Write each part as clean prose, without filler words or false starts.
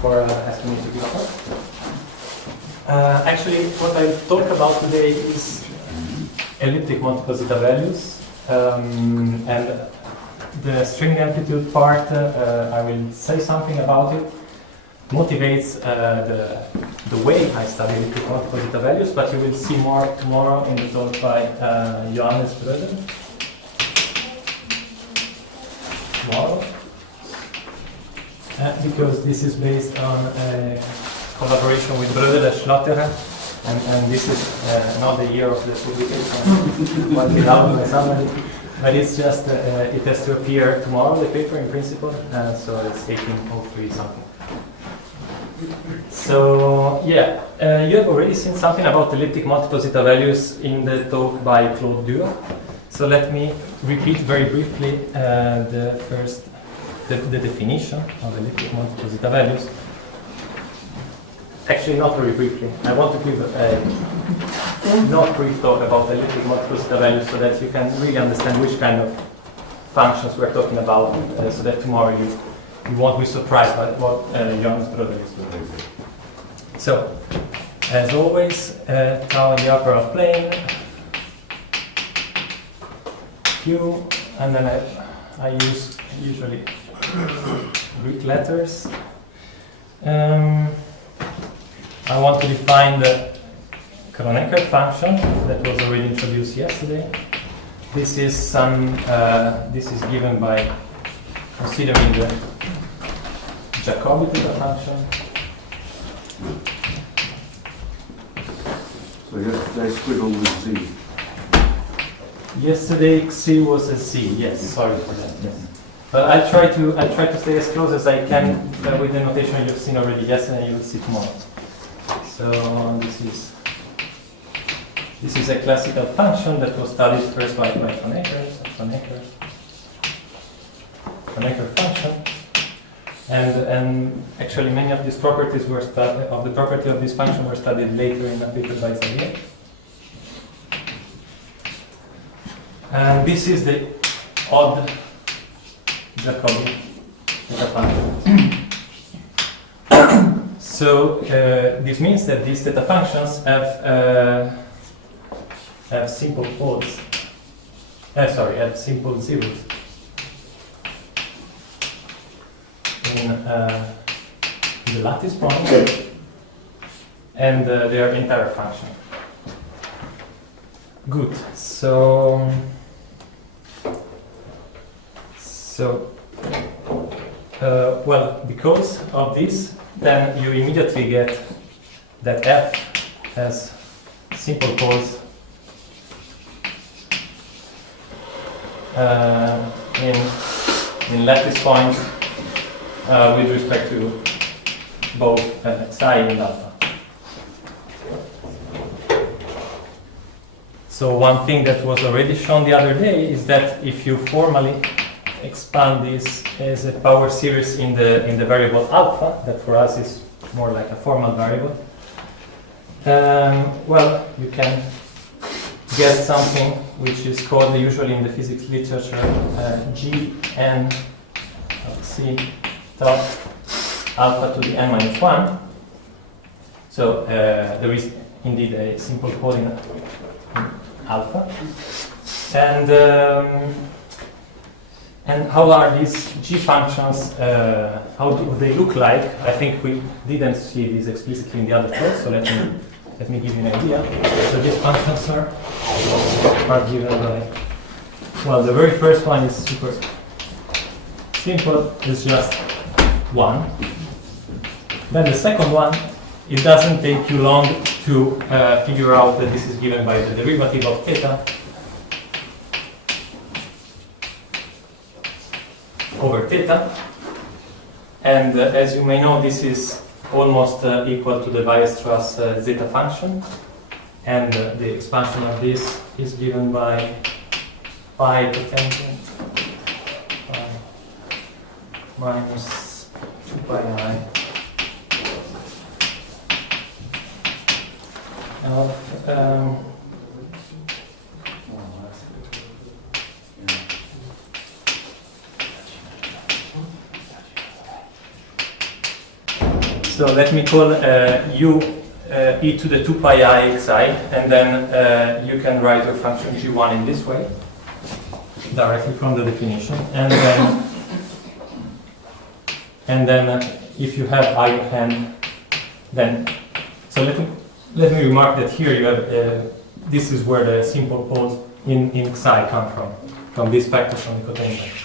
for asking me to give a talk. Actually, what I talk about today is elliptic multiple zeta values, and the string amplitude part, I will say something about it. Motivates the way I study elliptic multiple zeta values, but you will see more tomorrow in the talk by Johannes Bröder. Tomorrow. Because this is based on a collaboration with Bröder Schlotterer, and this is not the year of the publication, but it's just, it has to appear tomorrow, the paper in principle, so it's 1803 something. So, yeah, you have already seen something about elliptic multiple zeta values in the talk by Claude Dur. So let me repeat very briefly the definition of elliptic multiple zeta values. Actually, not very briefly. I want to give a not brief talk about elliptic multiple zeta values so that you can really understand which kind of functions we're talking about, so that tomorrow you won't be surprised by what Johannes Bröder is doing. So, as always, tau in the upper half plane, Q, and then I use usually Greek letters. I want to define the Kronecker function that was already introduced yesterday. This is given by considering the Jacobi theta function. So yesterday squiggle was Z. Yesterday C was a C. Yes, sorry for that. Yes. But I try to stay as close as I can with the notation you've seen already yesterday and you will see tomorrow. So this is a classical function that was studied first by Kronecker function, and actually many of these properties were studied, of the property of this function were studied later in a paper by Xavier. And this is the odd Jacobi theta function. So this means that these theta functions have simple poles. Have simple zeros in the lattice point, and they are entire function. Good. So well, because of this, then you immediately get that F has simple poles in lattice points with respect to both psi and alpha. So one thing that was already shown the other day is that if you formally expand this as a power series in the variable alpha, that for us is more like a formal variable, well, you can get something which is called usually in the physics literature Gn of C dot alpha to the n minus 1. So there is indeed a simple pole in alpha, and how are these G functions, how do they look like? I think we didn't see this explicitly in the other talk, so let me give you an idea. So these functions are given by, well, the very first one is super simple, it's just 1. Then the second one, it doesn't take you long to figure out that this is given by the derivative of theta over theta, and as you may know, this is almost equal to the Weierstrass zeta function, and the expansion of this is given by pi potential pi minus 2 pi I of So let me call u e to the 2 pi I xi, and then you can write your function g1 in this way, directly from the definition. And then if you have I n, then, so let me remark that here you have, this is where the simple poles in xi come from this factor from the cotangle.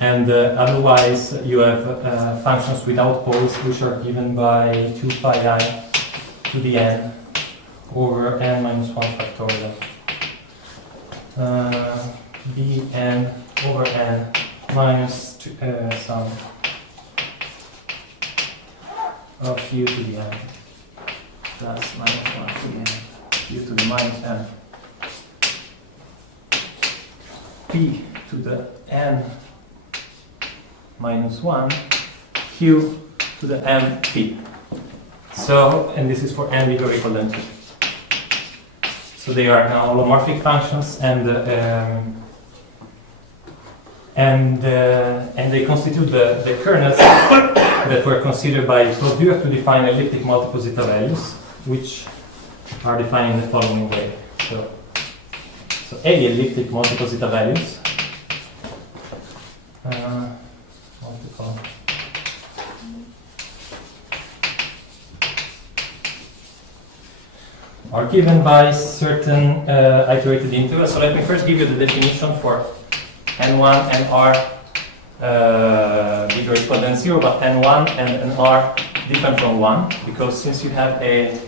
And otherwise you have functions without poles, which are given by 2 pi I to the n over n minus 1 factorial. Bn over n minus some of u to the n plus minus 1 to the n u to the minus n p to the n minus 1 q to the m p. So, and this is for n bigger or equal than 2. So they are now holomorphic functions, and they constitute the kernels that were considered by Hausdorff to define elliptic multiple zeta values, which are defined in the following way. So A elliptic multiple zeta values multiple are given by certain iterated intervals. So let me first give you the definition for n1 and r bigger or equal than 0, but n1 and r different from 1, because since you have a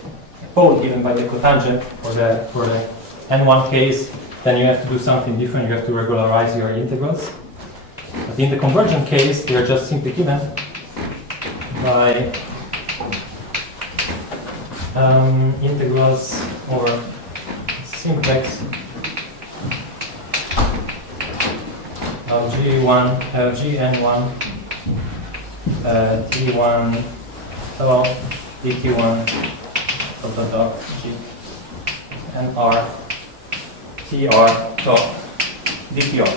pole given by the cotangent for the n1 case, then you have to do something different. You have to regularize your integrals. But in the convergent case, they are just simply given by integrals or simplex of g1, gn1, t1, dq1, g, and r, tr, dtr.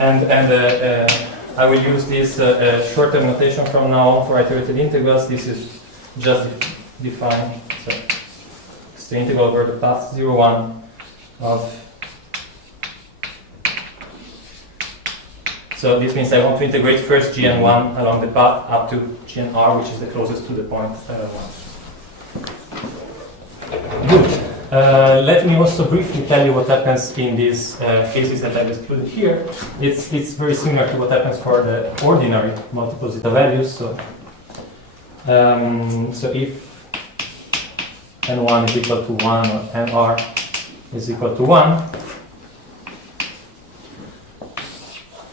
And I will use this shorter notation from now on for iterated integrals. This is just defined. So it's the integral over the path 0, 1 of. So this means I want to integrate first gn1 along the path up to gnr, which is the closest to the point 1. Good. Let me also briefly tell you what happens in these cases that I've excluded here. It's very similar to what happens for the ordinary multiple zeta values. So if n1 is equal to 1 or nr is equal to 1,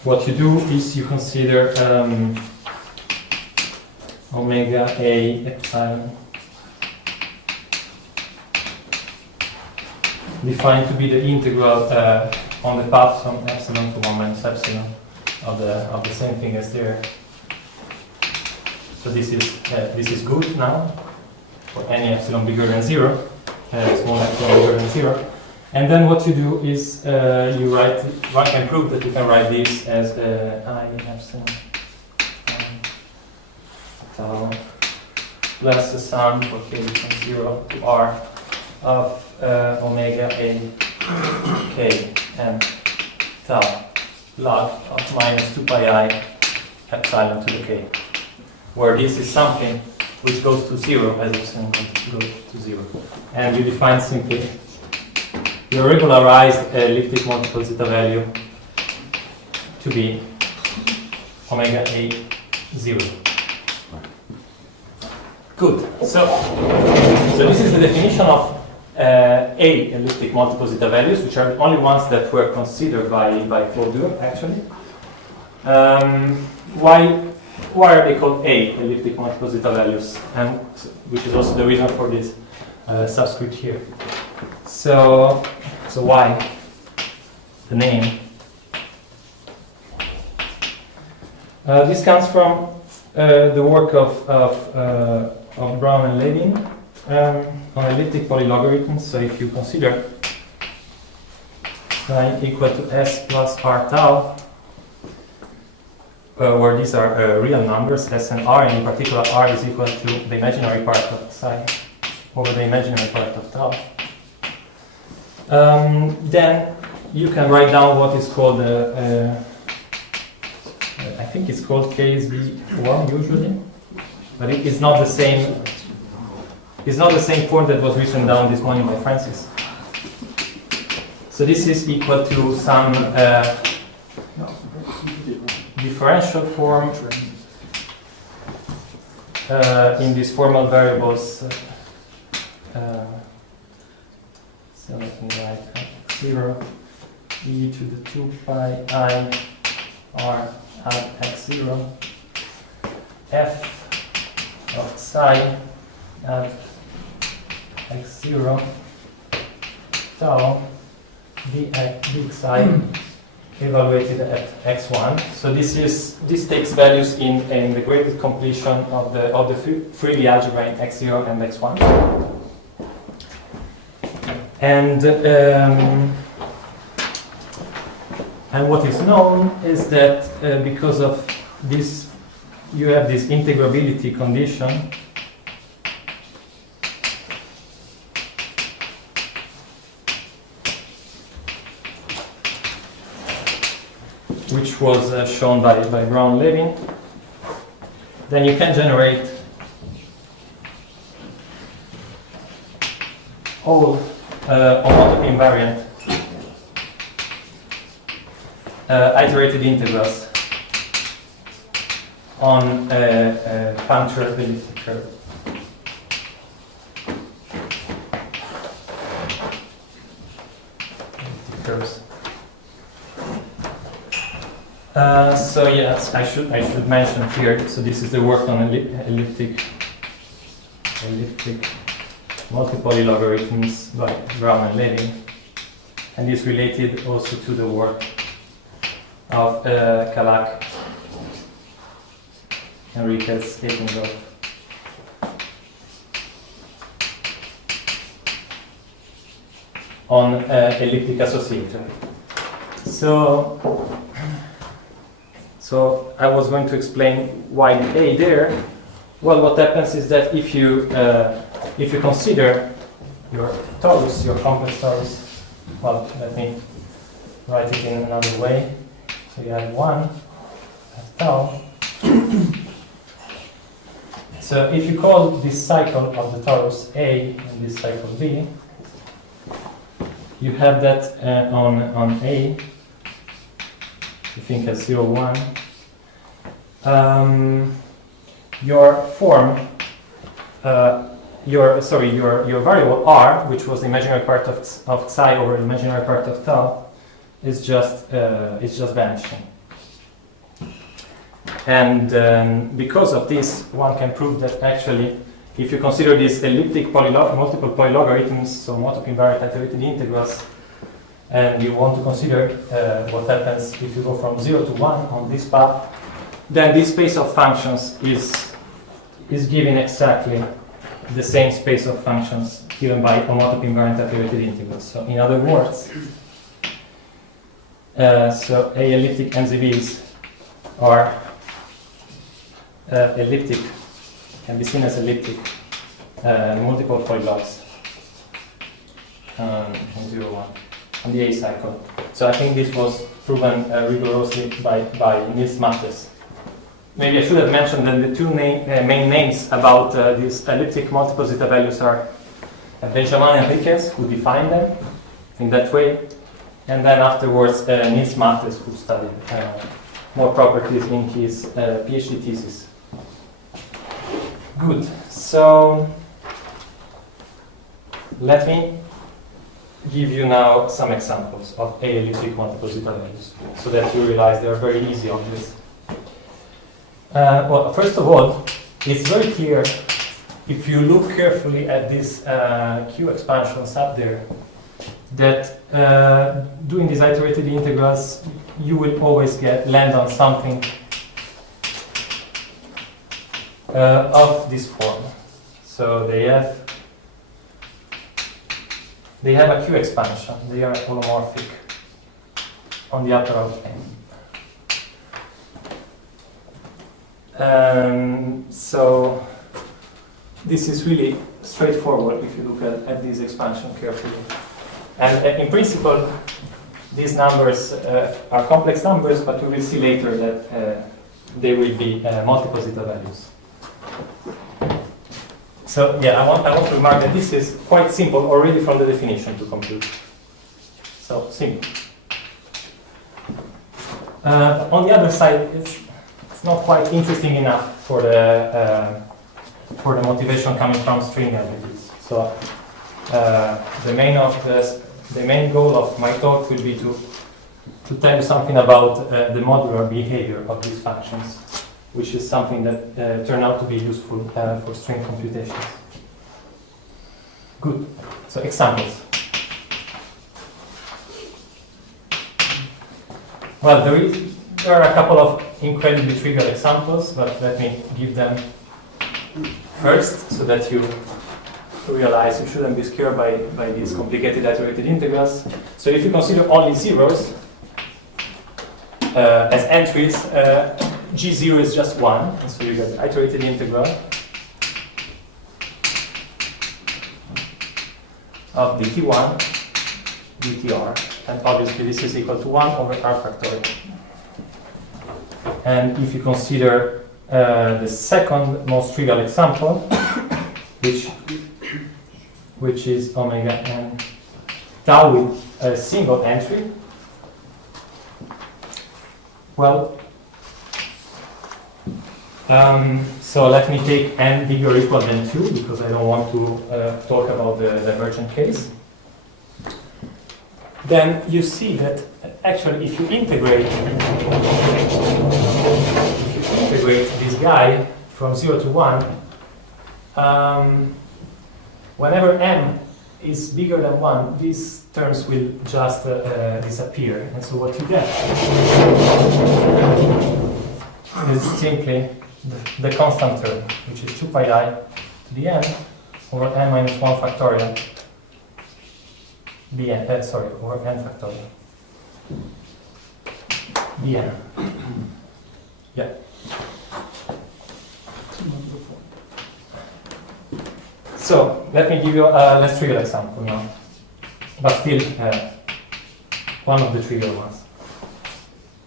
what you do is you consider omega a epsilon defined to be the integral on the path from epsilon to 1 minus epsilon of the same thing as there. So this is good now for any epsilon bigger than 0, small epsilon bigger than 0. And then what you do is you can prove that you can write this as I epsilon tau plus the sum for k from 0 to r of omega a k and tau log of minus 2 pi I epsilon to the k, where this is something which goes to 0 as epsilon goes to 0. And you define simply your regularized elliptic multiple zeta value to be omega a 0. Good. So this is the definition of A elliptic multiple zeta values, which are the only ones that were considered by Hausdorff actually. Why are they called A elliptic multiple zeta values? And which is also the reason for this subscript here. So why the name? This comes from the work of Brown and Levin on elliptic polylogarithms. So if you consider psi equal to s plus r tau, where these are real numbers, S and R, and in particular R is equal to the imaginary part of psi over the imaginary part of tau. Then you can write down what is called I think it's called KSB1 usually, but it's not the same. It's not the same form that was written down this morning by Francis. So this is equal to some differential form in these formal variables. So let me write 0 e to the 2 pi I r at x0 f of psi at x0 tau dxi evaluated at x1. So this takes values in the graded completion of the freely algebra in x0 and x1. And what is known is that because of this, you have this integrability condition which was shown by Brown-Levin. Then you can generate all homotopy invariant iterated integrals on a punctured elliptic curve. Curves. So yes, I should mention here. So this is the work on elliptic multipoly logarithms by Brown and Levin, and is related also to the work of Kalak, Enriquez, Eppendorf. On elliptic associator. So I was going to explain why the A there. Well, what happens is that if you consider your torus, your complex torus, well, let me write it in another way. So you have 1 at tau. So if you call this cycle of the torus A and this cycle B, you have that on A, you think as 0, 1. Your form, your variable R, which was the imaginary part of psi over the imaginary part of tau, is just vanishing. And because of this, one can prove that actually, if you consider these elliptic multiple polylogarithms, so homotopy invariant iterated integrals, and you want to consider what happens if you go from 0 to 1 on this path, then this space of functions is given exactly the same space of functions given by homotopy invariant iterated integrals. So in other words, so A elliptic NZBs are elliptic, can be seen as elliptic multiple polylogs on 0, 1 on the A cycle. So I think this was proven rigorously by Niels Mattes. Maybe I should have mentioned that the two main names about these elliptic multiple zeta values are Benjamin and Enriquez, who defined them in that way, and then afterwards Niels Mattes, who studied more properties in his PhD thesis. Good. So let me give you now some examples of A elliptic multiple zeta values, so that you realize they are very easy on this. Well, first of all, it's very clear if you look carefully at these Q expansions up there, that doing these iterated integrals, you will always land on something of this form. So they have a Q expansion. They are holomorphic on the upper of N. So this is really straightforward if you look at this expansion carefully. And in principle, these numbers are complex numbers, but we will see later that they will be multiple zeta values. So yeah, I want to remark that this is quite simple already from the definition to compute. So simple. On the other side, it's not quite interesting enough for the motivation coming from string amplitudes. So the main goal of my talk will be to tell you something about the modular behavior of these functions, which is something that turned out to be useful for string computations. Good. So examples. Well, there are a couple of incredibly trivial examples, but let me give them first so that you realize you shouldn't be scared by these complicated iterated integrals. So if you consider only zeros as entries, G0 is just 1, and so you get the iterated integral of dt1 dtr, and obviously this is equal to 1 over r factorial. And if you consider the second most trivial example, which is omega n tau with a single entry, well, so let me take n bigger or equal than 2 because I don't want to talk about the divergent case. Then you see that actually if you integrate this guy from 0 to 1, whenever m is bigger than 1, these terms will just disappear. And so what you get is simply the constant term, which is 2 pi I to the n over n minus 1 factorial bn, over n factorial bn. Yeah. So let me give you a less trivial example now, but still one of the trivial ones.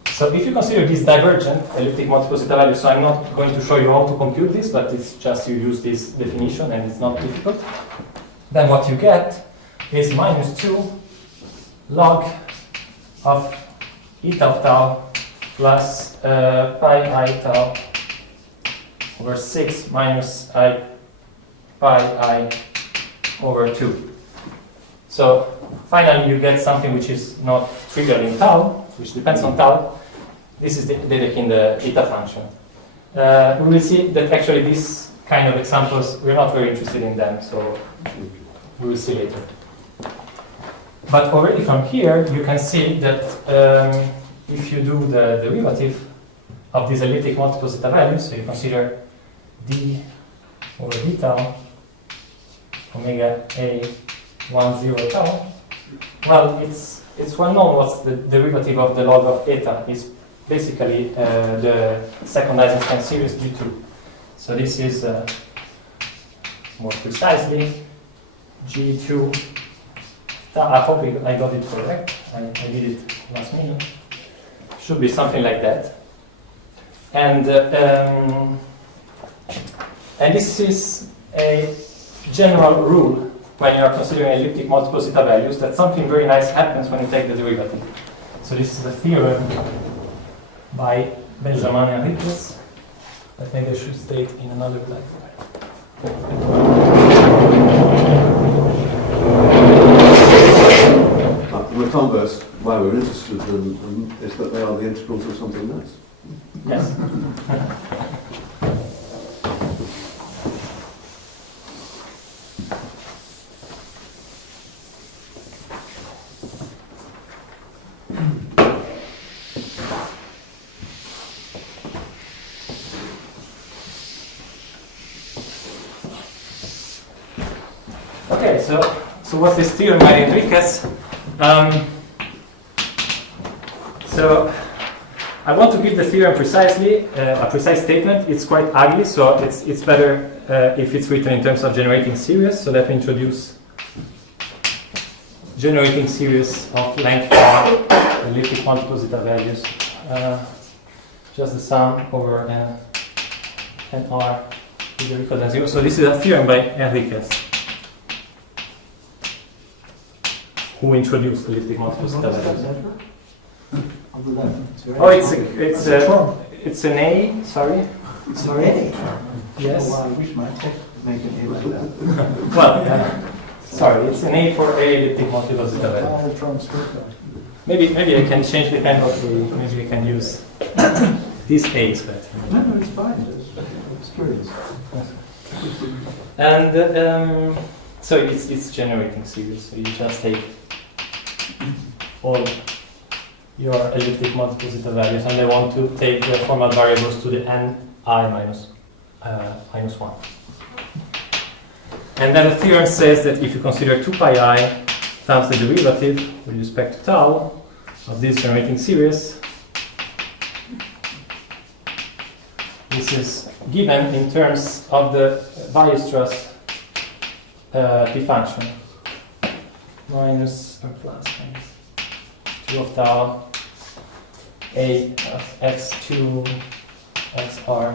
So if you consider this divergent elliptic multiple zeta value, so I'm not going to show you how to compute this, but it's just you use this definition and it's not difficult. Then what you get is minus 2 log of eta of tau plus pi I tau over 6 minus pi I over 2. So finally you get something which is not trivial in tau, which depends on tau. This is the Dedekind eta function. We will see that actually these kind of examples, we're not very interested in them, so we will see later. But already from here, you can see that if you do the derivative of these elliptic multiple zeta values, so you consider d over d tau omega a 1 0 tau, well, it's well known what's the derivative of the log of eta is basically the second Eisenstein series G2. So this is more precisely G2 tau. I hope I got it correct. I did it last minute. Should be something like that. And this is a general rule when you are considering elliptic multiple zeta values, that something very nice happens when you take the derivative. So this is the theorem by Benjamin Enriquez, that maybe I should state in another light. The converse, why we're interested in them, is that they are the integrals of something nice. Yes. Okay, so what's this theorem by Enriquez? So I want to give the theorem precisely, a precise statement. It's quite ugly, so it's better if it's written in terms of generating series. So let me introduce generating series of length r, elliptic multiple zeta values, just the sum over n r greater than 0. So this is a theorem by Enriquez, who introduced elliptic multiple zeta values. On the left. Oh, it's an A. Sorry. Sorry. Yes. Oh, I wish my text would make an A like that. Well, sorry, it's an A for A elliptic multiple zeta value. I'll transcript that. Maybe I can change the kind of A. Maybe we can use these A's better. No, it's fine. It's curious. And so it's generating series. So you just take all your elliptic multiple zeta values, and I want to take the formal variables to the n I minus 1. And then the theorem says that if you consider 2 pi I times the derivative with respect to tau of this generating series, this is given in terms of the Weierstrass P function minus or plus 2 of tau A of x2 xr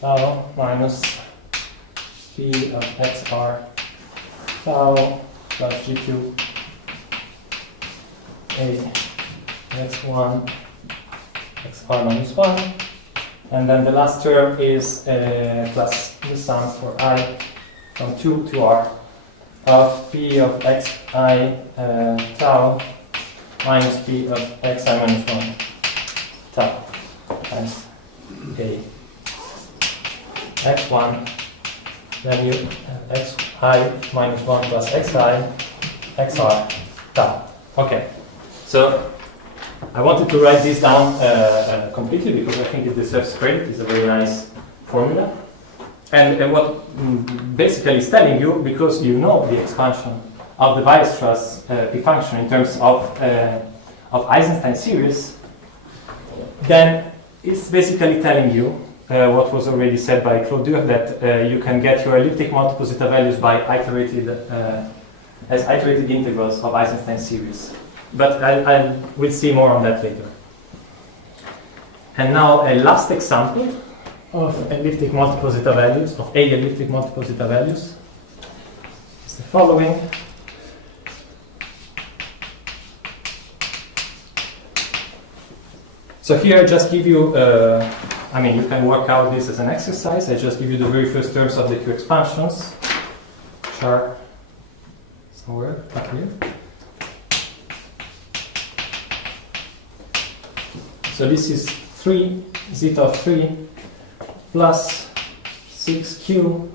tau minus P of xr tau plus g2 A x1 xr minus 1, and then the last term is plus the sum for I from 2 to r of P of xi tau minus P of xi minus 1 tau times A x1, then you xi minus 1 plus xi xr tau. Okay, so I wanted to write this down completely because I think it deserves credit. It's a very nice formula. And what basically is telling you, because you know the expansion of the Weierstrass P function in terms of Eisenstein series, then it's basically telling you what was already said by Claude Dürr, that you can get your elliptic multiple zeta values by as iterated integrals of Eisenstein series. But I will see more on that later. And now a last example of elliptic multiple zeta values, of A elliptic multiple zeta values, is the following. So here I just give you, I mean, you can work out this as an exercise. I just give you the very first terms of the Q expansions, which are somewhere up here. So this is 3 zeta of 3 plus 6q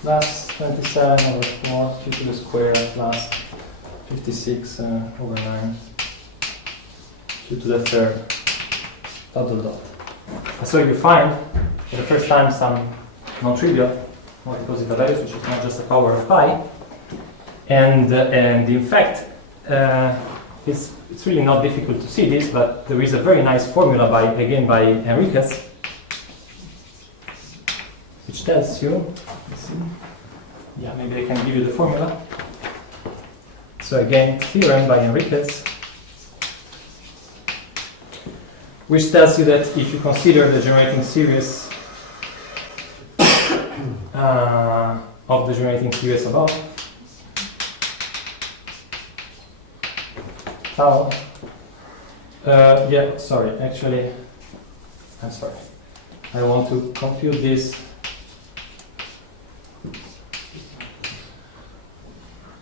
plus 27 over 4 q to the square plus 56 over 9 q to the third dot dot dot. So you find for the first time some non-trivial multiple zeta values, which is not just the power of pi, and in fact it's really not difficult to see this, but there is a very nice formula by Enriquez, which tells you, yeah, maybe I can give you the formula. So again, theorem by Enriquez, which tells you that if you consider the generating series of the generating series above, tau, yeah, sorry, actually, I'm sorry. I want to compute this.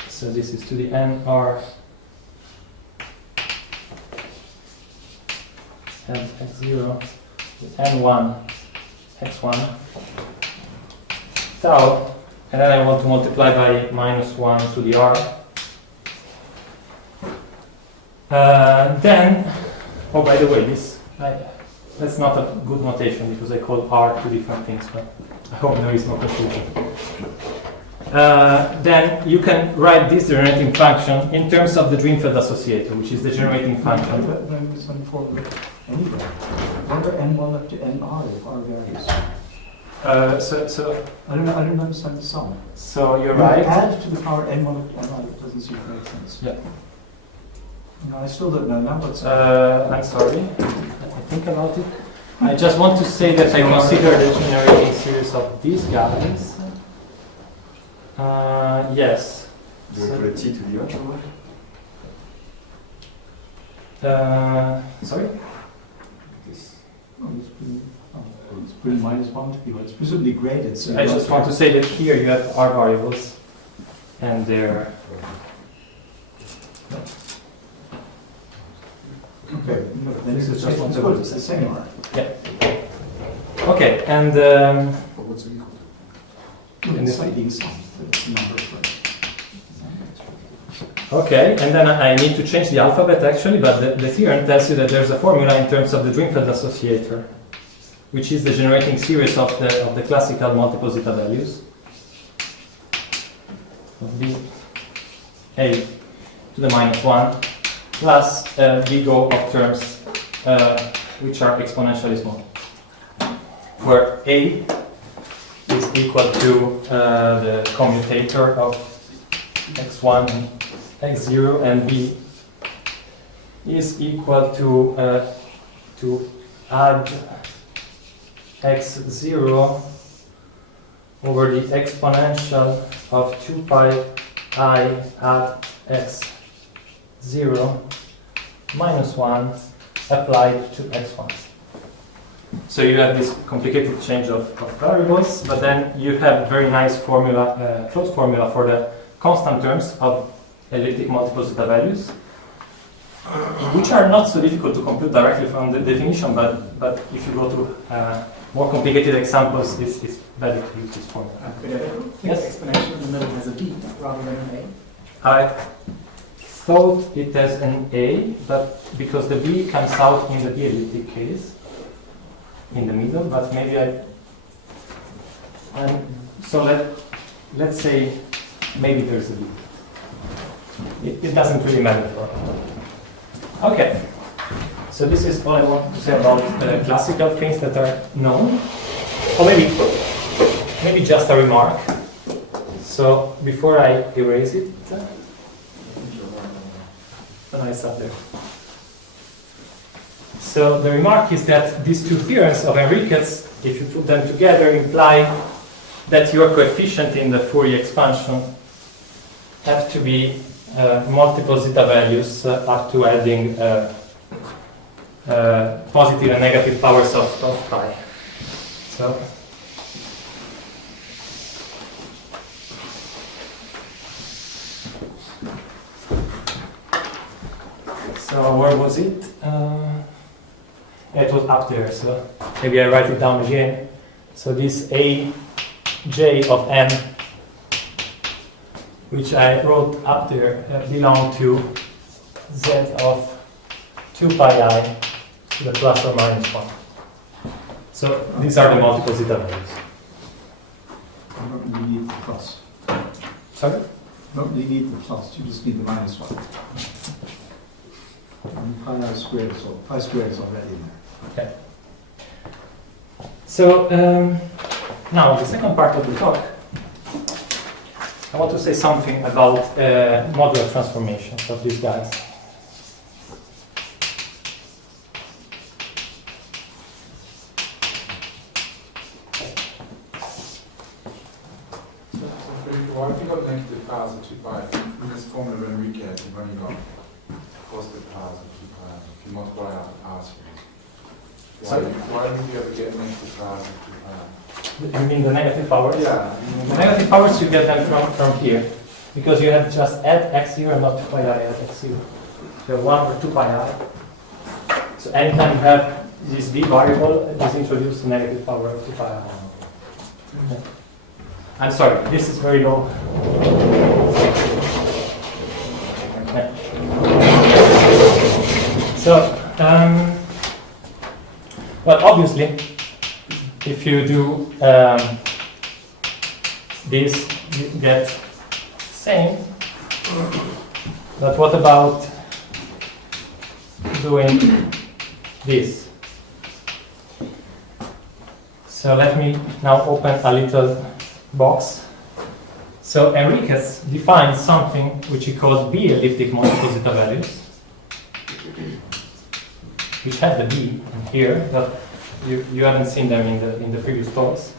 So this is to the nr and x0 with n1 x1 tau, and then I want to multiply by minus 1 to the r. Then, oh, by the way, that's not a good notation because I call R two different things, but I hope there is no confusion. then you can write this generating function in terms of the Drinfeld associator, which is the generating function. But it's on formula anyway. What are n1 up to nr if r varies? I don't understand the sum. So you're You right. add to the power n1 up to nr, it doesn't seem to make sense. Yeah. No, I still don't know now what's I'm sorry. Let me think about it. I just want to say that I consider the generating series of these guys. Yes. Do you put a t to the r somewhere? Sorry? This. It's put in -1 to be what it's presumably graded. So I just want to say that here you have r variables, and they're Okay, no, then This is just one it's to- good, it's the same R. okay. And But what's it equal to? And It's this- slightly some, the number of okay, and then I need to change the alphabet actually, but the theorem tells you that there's a formula in terms of the Drinfeld associator, which is the generating series of the classical multiple zeta values. B a to the -1 plus big O of terms which are exponentially small, where a is equal to the commutator of x1 and x0, and b is equal to add x0 over the exponential of 2 pi I at x0 minus 1 applied to x1. So you have this complicated change of variables, but then you have very nice formula, closed formula for the constant terms of elliptic multiple zeta values, which are not so difficult to compute directly from the definition, but if you go to more complicated examples, it's better to use this formula. Could I think Yes? exponential in the middle has a b rather than an I thought it has an A, but because the B comes out in the B elliptic case, in the middle, but maybe so let's say maybe there's a B. It doesn't really matter for us. Okay, so this is all I want to say about classical things that are known. Or maybe just a remark. So before I erase it, no, it's up there. So the remark is that these two theorems of Enriquez, if you put them together, imply that your coefficient in the Fourier expansion have to be multiple zeta values up to adding positive and negative powers of pi. So where was it? It was up there, so maybe I write it down again. So this aj of n, which I wrote up there, belong to z of 2 pi I to the plus or minus 1. So these are the multiple zeta values. You don't really need the plus. Sorry? You don't really need the plus, you just need the -1. And pi squared is already there. Okay. So now the second part of the talk, I want to say something about modular transformations of these guys. Why have you got negative powers of 2 pi? In this formula of Enriquez, you've only got positive powers of 2 pi if you multiply out the power series. Why would you ever get negative powers of 2 pi? You mean the negative powers? Yeah. The negative powers, you get them from here. Because you have just add x0 and not 2 pi I at x0. So 1 or 2 pi I. So anytime you have this b variable, just introduce the negative power of 2 pi I. Okay. I'm sorry, this is very low. Okay. So, well, obviously, if you do this you get same. But what about doing this? So let me now open a little box. So Enriquez defines something which he calls B elliptic multiple zeta values, which have the B in here, but you haven't seen them in the previous talks.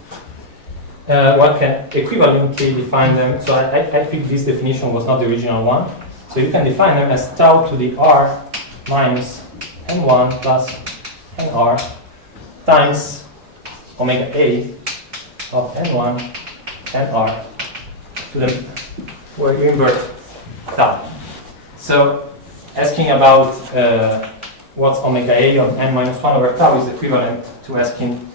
One can equivalently define them. So I picked this definition, was not the original one. So you can define them as tau to the r minus n1 plus nr times omega a of n1 nr to the, where you invert tau. So asking about what's omega a of n minus 1 over tau is equivalent to asking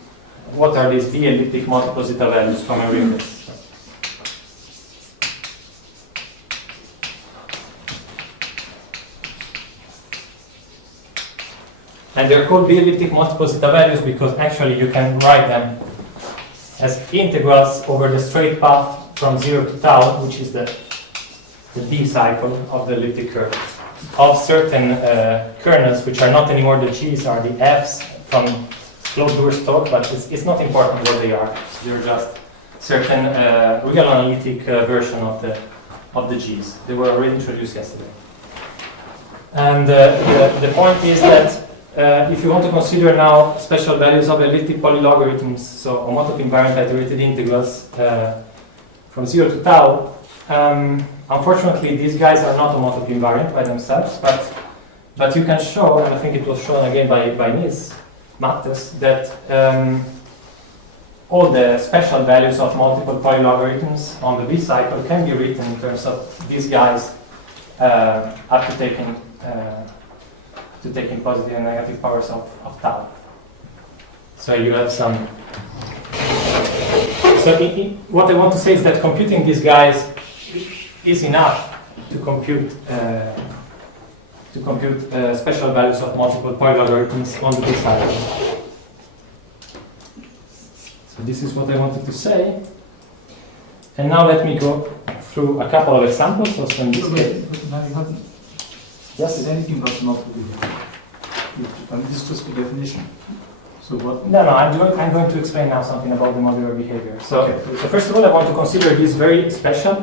what are these B elliptic multiple zeta values from Enriquez. And they're called B elliptic multiple zeta values because actually you can write them as integrals over the straight path from 0 to tau, which is the D cycle of the elliptic curve, of certain kernels, which are not anymore the G's, are the F's from Claude-Dur's talk, but it's not important what they are. They're just certain real analytic version of the G's. They were already introduced yesterday. And the point is that if you want to consider now special values of elliptic polylogarithms, so homotopy invariant iterated integrals from 0 to tau, unfortunately these guys are not homotopy invariant by themselves, but you can show, and I think it was shown again by Nils Mattes, that all the special values of multiple polylogarithms on the B cycle can be written in terms of these guys after taking positive and negative powers of tau. So you have some. So what I want to say is that computing these guys is enough to compute special values of multiple polylogarithms on the B cycle. So this is what I wanted to say. And now let me go through a couple of examples. So in this case, Now you haven't yes. said anything about the multiple. This is just the definition. So what? No, I'm going to explain now something about the modular behavior. So, Okay. so first of all, I want to consider this very special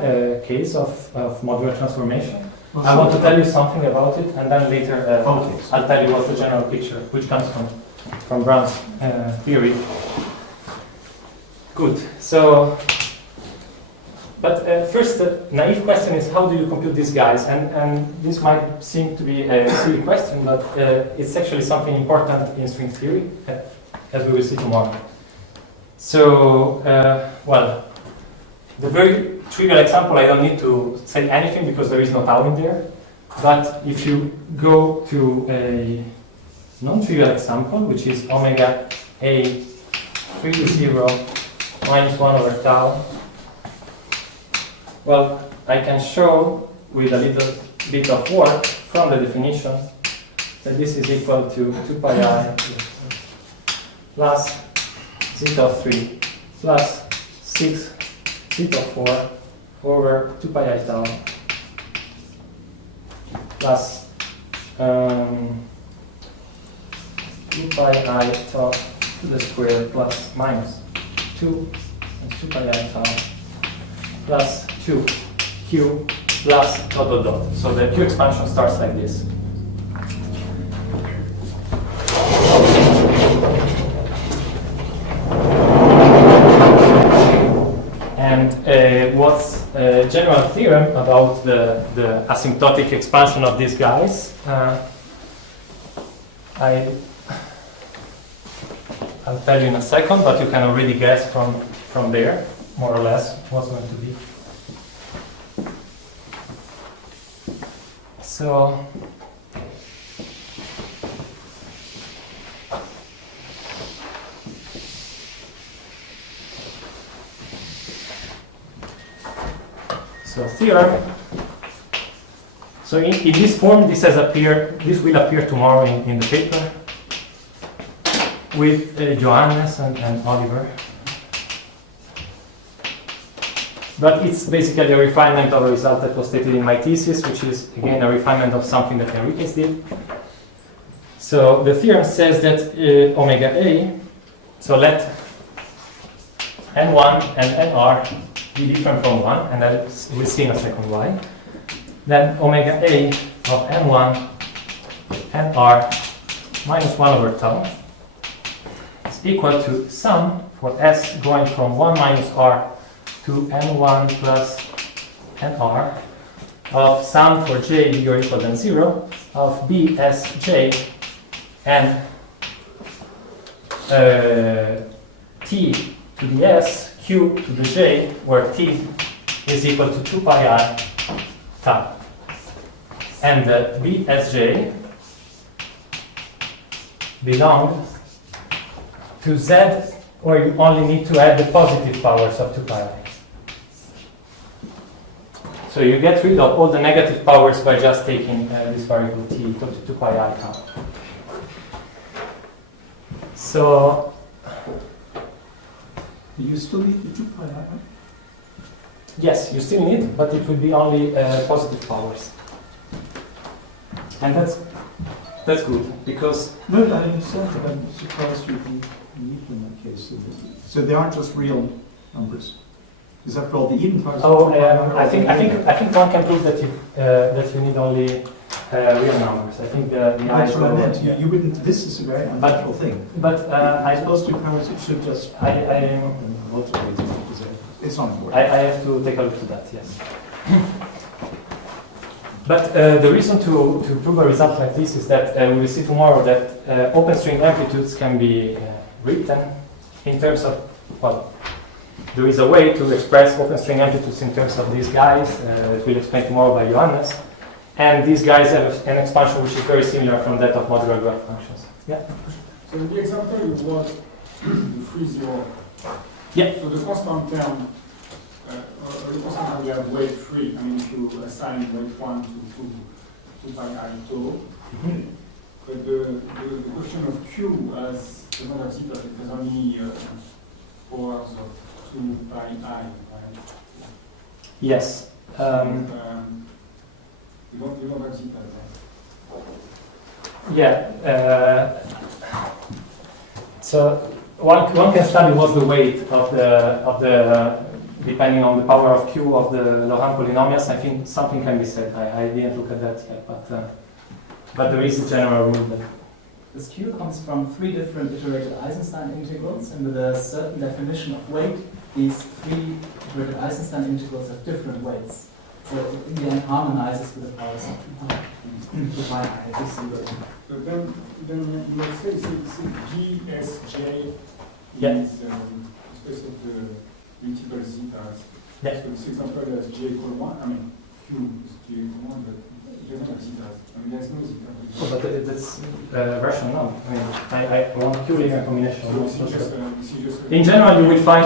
case of modular transformation. Well, I want to tell you something about it, and then later Okay. I'll tell you what's the general picture, which comes from Brown's theory. Good. So, but first, the naive question is how do you compute these guys? And this might seem to be a silly question, but it's actually something important in string theory, as we will see tomorrow. So, well, the very trivial example, I don't need to say anything because there is no tau in there. But if you go to a non-trivial example, which is omega a 3 to 0 minus 1 over tau, well, I can show with a little bit of work from the definition that this is equal to 2 pi I plus zeta of 3 plus 6 zeta of 4 over 2 pi I tau plus 2 pi I tau to the square plus minus 2 and 2 pi I tau plus 2 q plus dot dot dot. So the q expansion starts like this. And what's a general theorem about the asymptotic expansion of these guys? I'll tell you in a second, but you can already guess from there, more or less, what's going to be. So, theorem. So in this form, this will appear tomorrow in the paper with Johannes and Oliver. But it's basically a refinement of a result that was stated in my thesis, which is again a refinement of something that Enriquez did. So the theorem says that omega A, so let n1 and nr be different from 1, and we'll see in a second why. Then omega A of n1 nr minus 1 over tau is equal to sum for s going from 1 minus r to n1 plus nr of sum for j bigger or equal than 0 of b s j and t to the s, q to the j, where t is equal to 2 pi I tau. And the b s j belong to z, where you only need to add the positive powers of 2 pi I. So you get rid of all the negative powers by just taking this variable t to 2 pi I tau. So You still need the 2 pi I? yes, you still need, but it will be only positive powers. And that's good, because No, I understand, but I'm surprised you need them in that case. So they aren't just real numbers. Is after all the even powers? I think one can prove that you need only real numbers. I think the That's what I meant. yeah. You wouldn't. This is a very unnatural thing. But I suppose 2 powers it should just. It's not important. I have to take a look to that. Yes. But the reason to prove a result like this is that we will see tomorrow that open string amplitudes can be written in terms of, well, there is a way to express open string amplitudes in terms of these guys that we'll explain tomorrow by Johannes. And these guys have an expansion which is very similar from that of modular graph functions. Yeah. So in the example you want to freeze your. Yeah. So the constant term, the constant term we have weight 3. I mean, if you assign weight 1 to 2 pi I tau. But the question of Q as the mode of zeta, it has only powers of 2 pi I, right? Yes. You don't have zeta, right? Yeah. So one can study what's the weight of the depending on the power of q of the Laurent polynomials. I think something can be said. I didn't look at that yet, but there is a general rule that This Q comes from 3 different iterated Eisenstein integrals, and with a certain definition of weight, these 3 iterated Eisenstein integrals have different weights. So it in the end harmonizes with the powers of 2 pi I. This is good. So then let's say GSJ Yeah. is space of the multiple zetas. Yeah. So this example has J equal 1, I mean Q is J equal 1, but it doesn't have zetas. I mean there's no zeta. Oh, but that's rational. I mean, I want Q linear combination. So this is just In general, you will find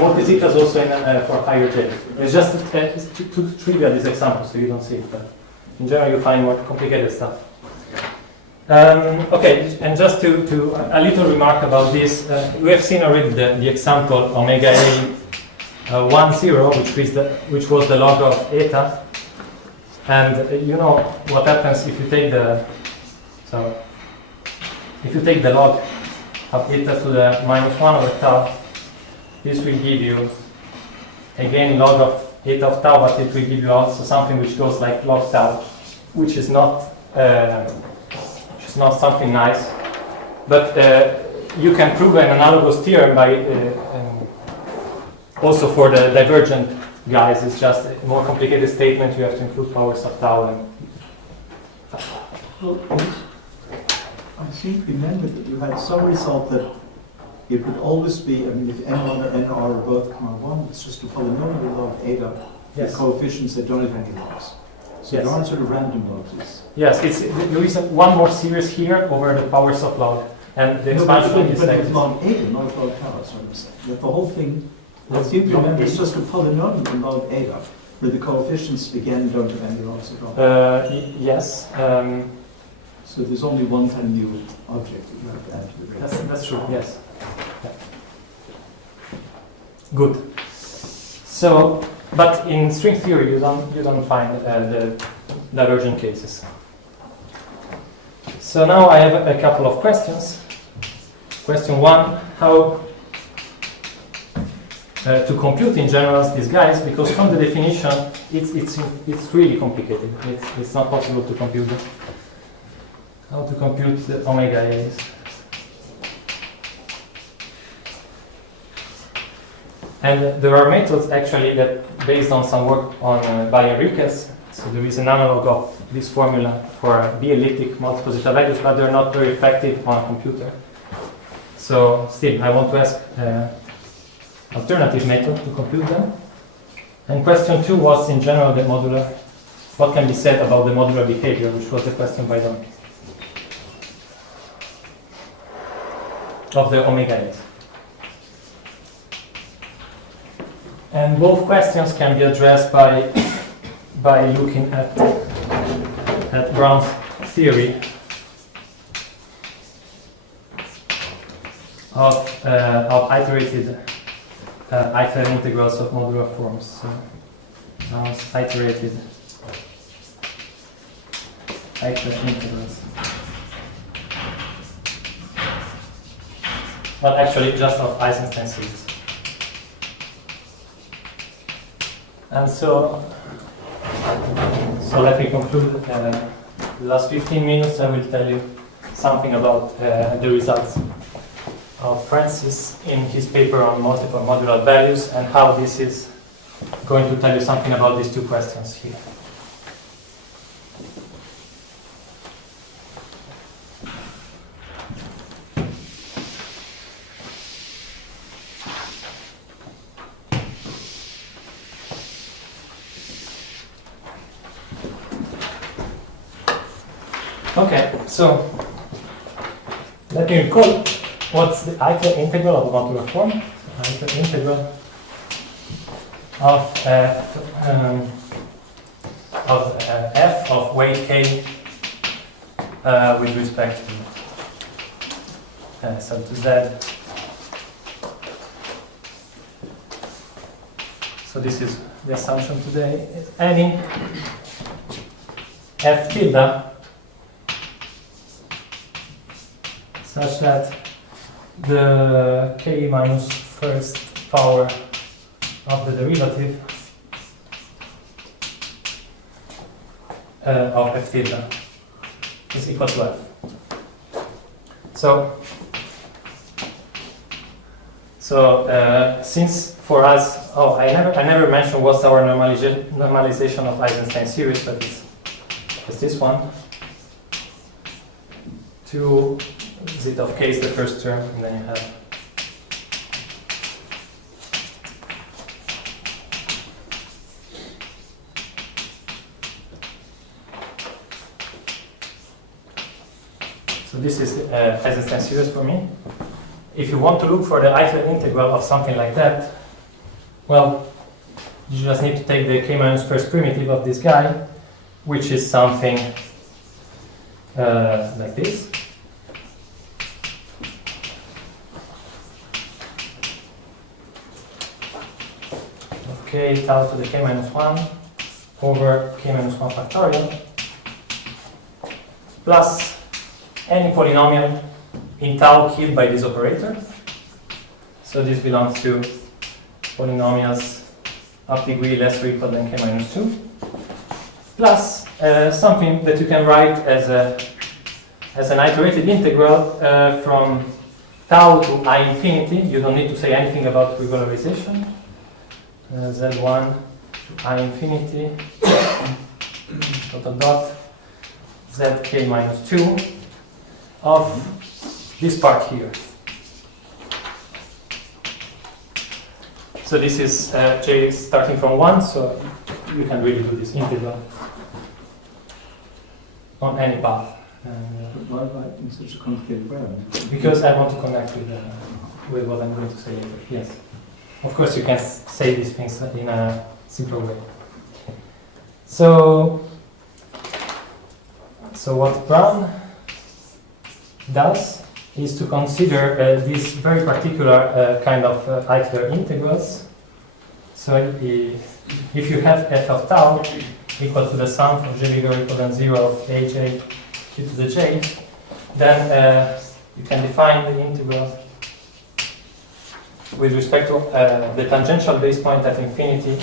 multi-zetas also in, for higher J. It's just too trivial this example, so you don't see it. But in general, you find more complicated stuff. Okay, and just to a little remark about this, we have seen already the example omega A 1 0, which was the log of eta. And you know what happens if you take the log of eta to the minus 1 over tau. This will give you again log of eta of tau, but it will give you also something which goes like log tau, which is not something nice. But you can prove an analogous theorem by also for the divergent guys. It's just a more complicated statement. You have to include powers of tau. And Well, I seem to remember that you had some result that it would always be, I mean, if n1 or nr are both comma 1, it's just a polynomial log eta Yes. with coefficients that don't have any logs. So Yes. there aren't sort of random logs. yes, there is one more series here over the powers of log, and the expansion is but like with log eta, not with log tau. So I'm saying that the whole thing, I seem to remember, it's just a polynomial in log eta, where the coefficients again don't have any logs at all. yes. So there's only one kind of new object that you have to add to the That's true, yes. Yeah. Good. So, but in string theory, you don't find the divergent cases. So now I have a couple of questions. Question 1: how to compute in general these guys? Because from the definition, it's really complicated. It's not possible to compute it. How to compute the omega A's? And there are methods actually that, based on some work on by Enriquez. So there is an analog of this formula for B elliptic multiple zeta values, but they're not very effective on a computer. So still, I want to ask alternative method to compute them. And question 2 was in general the modular. What can be said about the modular behavior, which was the question by Don. Of the omega A's. And both questions can be addressed by looking at Brown's theory of iterated Eichler integrals of modular forms. So Brown's iterated Eichler integrals. But actually just of Eisenstein series. And so let me conclude. The last 15 minutes I will tell you something about the results of Francis in his paper on multiple modular values and how this is going to tell you something about these two questions here. Okay, so let me recall what's the Eichler integral of a modular form. Eichler integral of f of weight k with respect to z. So this is the assumption today. Any f tilde such that the k minus first power of the derivative of f tilde is equal to f. So since for us, I never mentioned what's our normalization of Eisenstein series, but it's this one. 2 zeta of k is the first term, and then you have so this is Eisenstein series for me. If you want to look for the Eichler integral of something like that, well, you just need to take the k minus first primitive of this guy, which is something like this. K tau to the k minus 1 over k minus 1 factorial plus any polynomial in tau killed by this operator. So this belongs to polynomials of degree less or equal than k minus 2 plus something that you can write as an iterated integral from tau to I infinity. You don't need to say anything about regularization. Z1 to I infinity dot zk minus 2 of this part here. So this is j starting from 1, so you can really do this integral on any path. Why in such a complicated way? Because I want to connect with what I'm going to say later. Yes. Of course, you can say these things in a simpler way. So what Brown does is to consider these very particular kind of Eichler integrals. So if you have f of tau equal to the sum from j bigger or equal than 0 of aj q to the j, then you can define the integral with respect to the tangential base point at infinity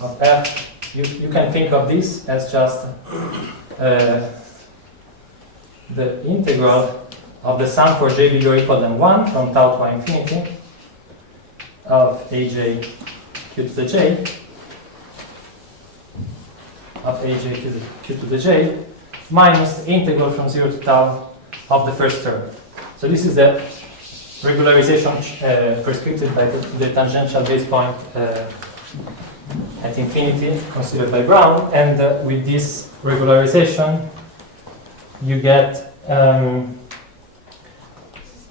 of f. You can think of this as just the integral of the sum for j bigger or equal than 1 from tau to infinity of aj q to the j of aj q to the j minus the integral from 0 to tau of the first term. So this is the regularization prescripted by the tangential base point at infinity considered by Brown, and with this regularization you get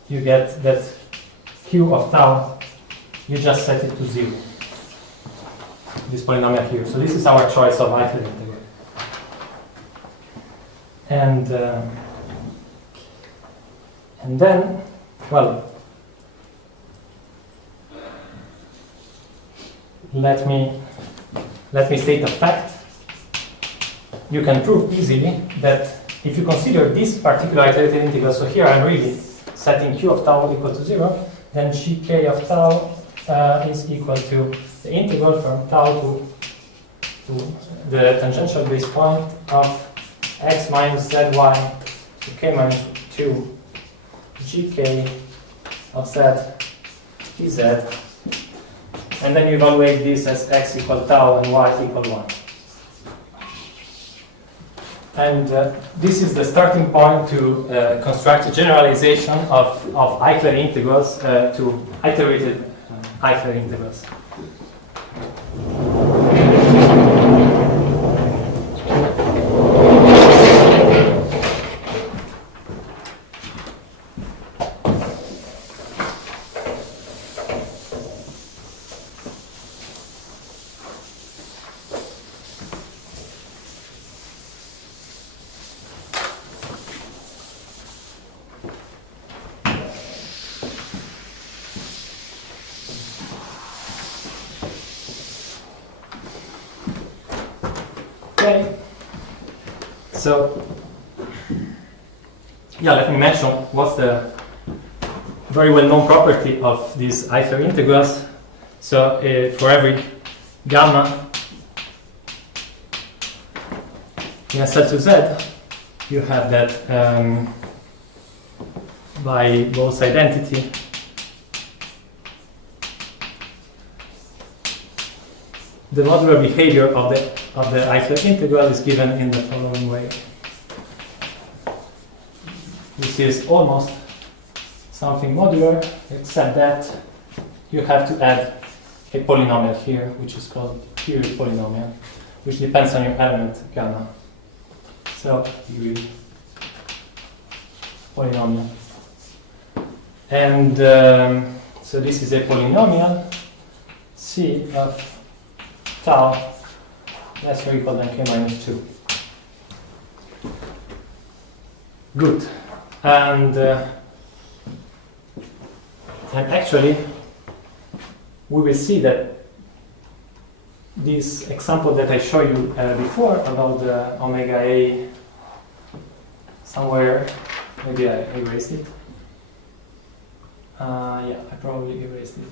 that q of tau, you just set it to 0, this polynomial here. So this is our choice of Eichler integral. And then, well, let me state a fact. You can prove easily that if you consider this particular iterated integral, so here I'm really setting q of tau equal to 0, then gk of tau is equal to the integral from tau to the tangential base point of x minus zy to k minus 2 gk of z dz, and then you evaluate this as x equal tau and y equal 1. And this is the starting point to construct a generalization of Eichler integrals to iterated Eichler integrals. Okay, so yeah, let me mention what's the very well-known property of these Eichler integrals. So for every gamma in a set to z, you have that by Gauss identity. The modular behavior of the Eichler integral is given in the following way. This is almost something modular, except that you have to add a polynomial here, which is called period polynomial, which depends on your element gamma. So period polynomial. And so this is a polynomial C of tau less or equal than k minus 2. Good. And actually, we will see that this example that I showed you before about the omega A somewhere, maybe I erased it. Yeah, I probably erased it.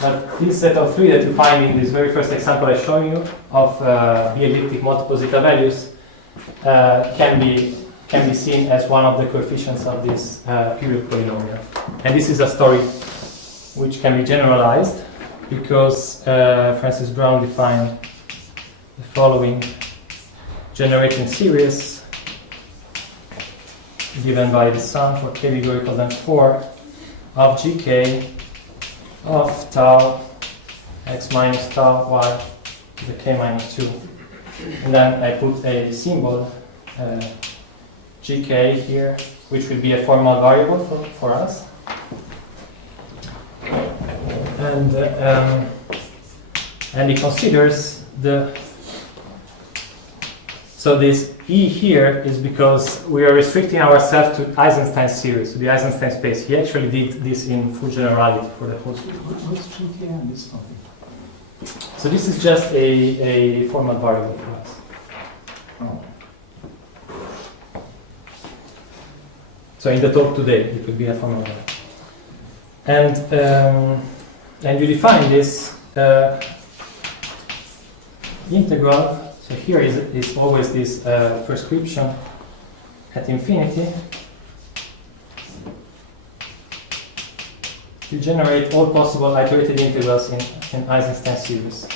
But this set of 3 that you find in this very first example I showed you of B elliptic multiple zeta values can be seen as one of the coefficients of this period polynomial. And this is a story which can be generalized because Francis Brown defined the following generating series given by the sum for k bigger or equal than 4 of gk of tau x minus tau y to the k minus 2. And then I put a symbol gk here, which will be a formal variable for us. And it considers the... So this E here is because we are restricting ourselves to Eisenstein series, to the Eisenstein space. He actually did this in full generality for the whole space. What's GK on this one? So this is just a formal variable for us. Oh. So in the talk today, it would be a formal variable. And you define this integral. So here is always this prescription at infinity. You generate all possible iterated integrals in Eisenstein series.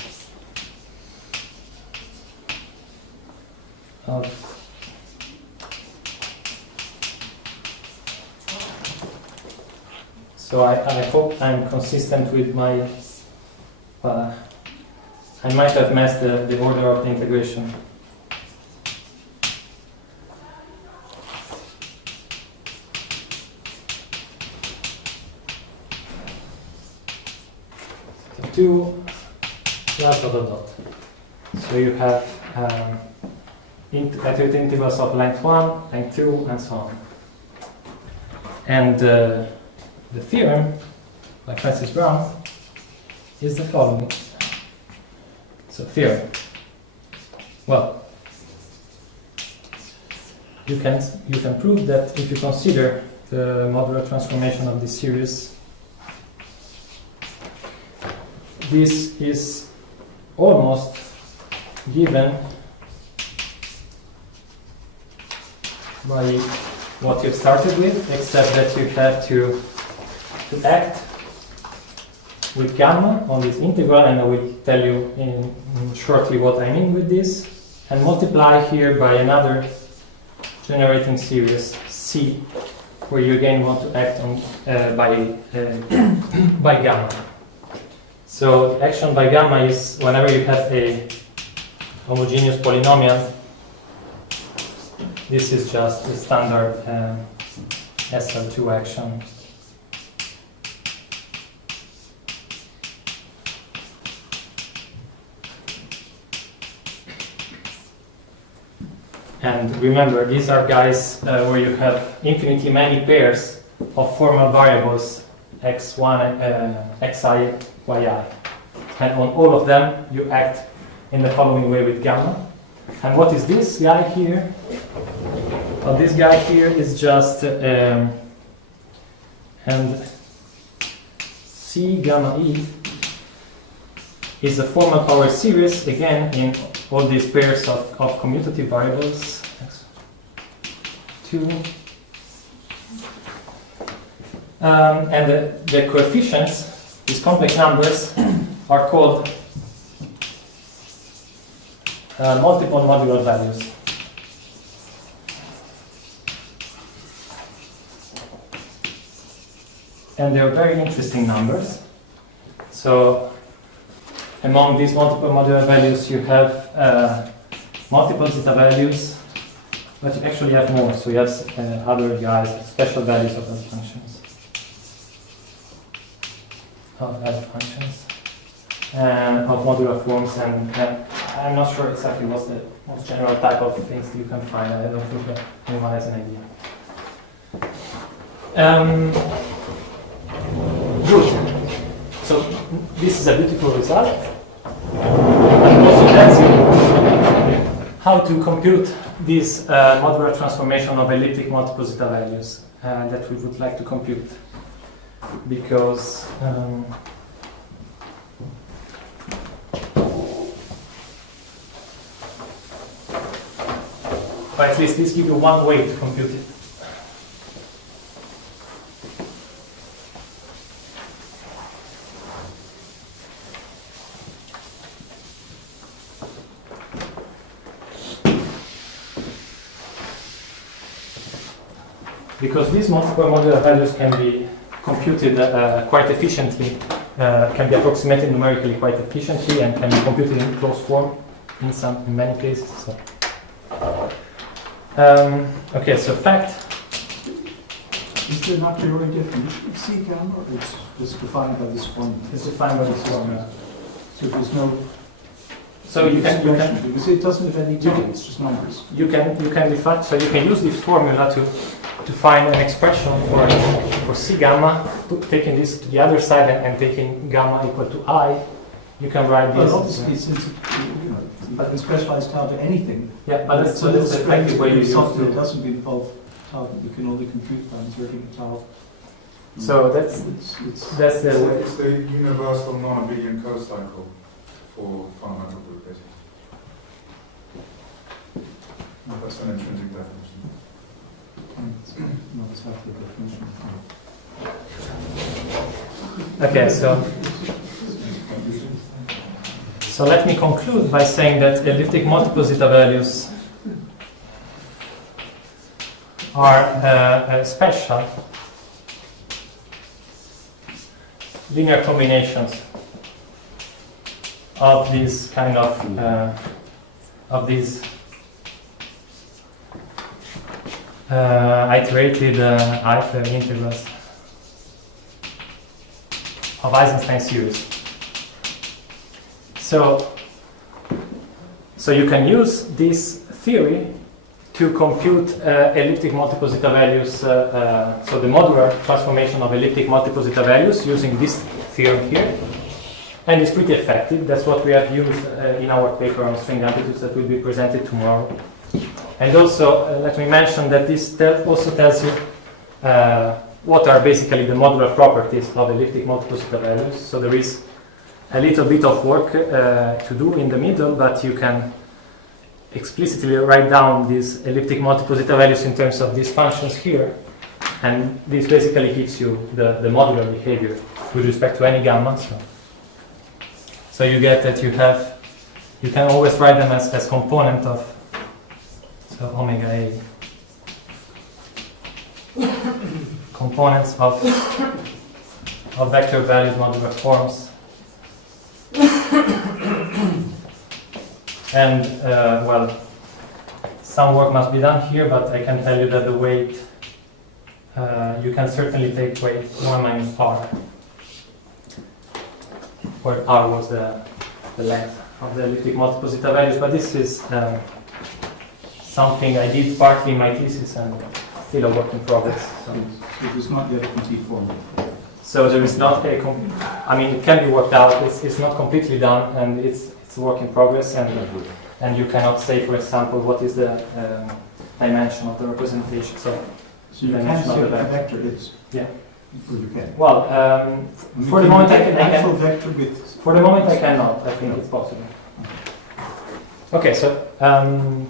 So I hope I'm consistent with my. I might have messed the order of the integration. Two plus dot dot dot. So you have iterated integrals of length 1, length 2, and so on. And the theorem by Francis Brown is the following. So theorem. Well, you can prove that if you consider the modular transformation of this series, this is almost given by what you started with, except that you have to act with gamma on this integral, and I will tell you in shortly what I mean with this, and multiply here by another generating series C, where you again want to act on by gamma. So action by gamma is whenever you have a homogeneous polynomial. This is just a standard SL2 action. And remember, these are guys where you have infinitely many pairs of formal variables x1, xi, yi. And on all of them, you act in the following way with gamma. And what is this guy here? Well, this guy here is just and C gamma E is a formal power series, again, in all these pairs of commutative variables. X2. And the coefficients, these complex numbers, are called multiple modular values. And they're very interesting numbers. So among these multiple modular values, you have multiple zeta values, but you actually have more. So you have other guys, special values of those functions. Of modular forms, and I'm not sure exactly what's the most general type of things that you can find. I don't think that anyone has an idea. Good. So this is a beautiful result, and also tells you how to compute this modular transformation of elliptic multiple zeta values that we would like to compute, because or at least this gives you one way to compute it. Because these multiple modular values can be computed quite efficiently, can be approximated numerically quite efficiently, and can be computed in closed form in many cases. So. Okay, so fact. Is there not a priori definition of C gamma, or it's just defined by this formula? It's defined by this formula. So there's no. So you can because it doesn't have any type, it's just numbers. You can define. So you can use this formula to find an expression for C gamma, taking this to the other side and taking gamma equal to I, You can write Well, this. obviously, since you can specialize tau to anything. Yeah, but that's, It's a little the strange effective way you use software it. doesn't involve tau, but you can only compute by inserting a tau. So that's It's the way. it's the universal non-abelian co-cycle for fundamental group, basically. That's an intrinsic definition. It's not exactly the definition. Okay, so let me conclude by saying that elliptic multiples zeta values are special linear combinations of these kind of these iterated Eiffel integrals of Eisenstein series. So you can use this theory to compute elliptic multiple zeta values, so the modular transformation of elliptic multiple zeta values using this theorem here. And it's pretty effective. That's what we have used in our paper on string amplitudes that will be presented tomorrow. And also, let me mention that this also tells you what are basically the modular properties of elliptic multiple zeta values. So there is a little bit of work to do in the middle, but you can explicitly write down these elliptic multiple zeta values in terms of these functions here. And this basically gives you the modular behavior with respect to any gamma. So you get that you can always write them as component of omega A. Components of vector values modular forms. And well, some work must be done here, but I can tell you that the weight, you can certainly take weight 1 minus r, where r was the length of the elliptic multiple zeta values, but this is something I did partly in my thesis and still a work in progress. So there's not yet a complete formula. So there is not a, I mean, it can be worked out. It's not completely done, and it's a work in progress. And you cannot say, for example, what is the dimension of the representation. So you can say what a vector is. Yeah. Well, you can. Well, for the moment I can. Vector with. For the moment I cannot. I think it's possible. Okay, so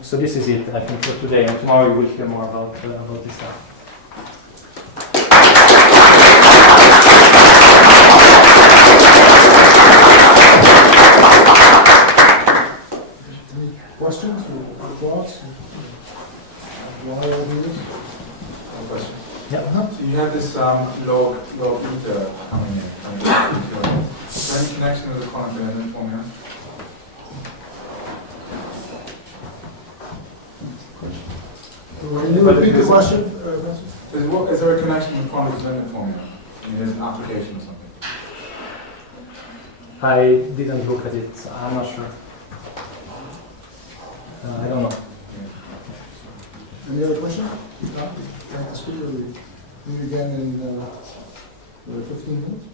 so this is it, I think, for today. And tomorrow you will hear more about this stuff. Questions or thoughts? Why are we doing this? One question. Yeah. So you have this log beta coming in. Is there any connection with the quantum element formula? Can you repeat the question? Is there a connection with quantum limit formula? I mean, there's an application or something. I didn't look at it, so I'm not sure. I don't know. Any other question? Thank the speaker. We meet again in 15 minutes.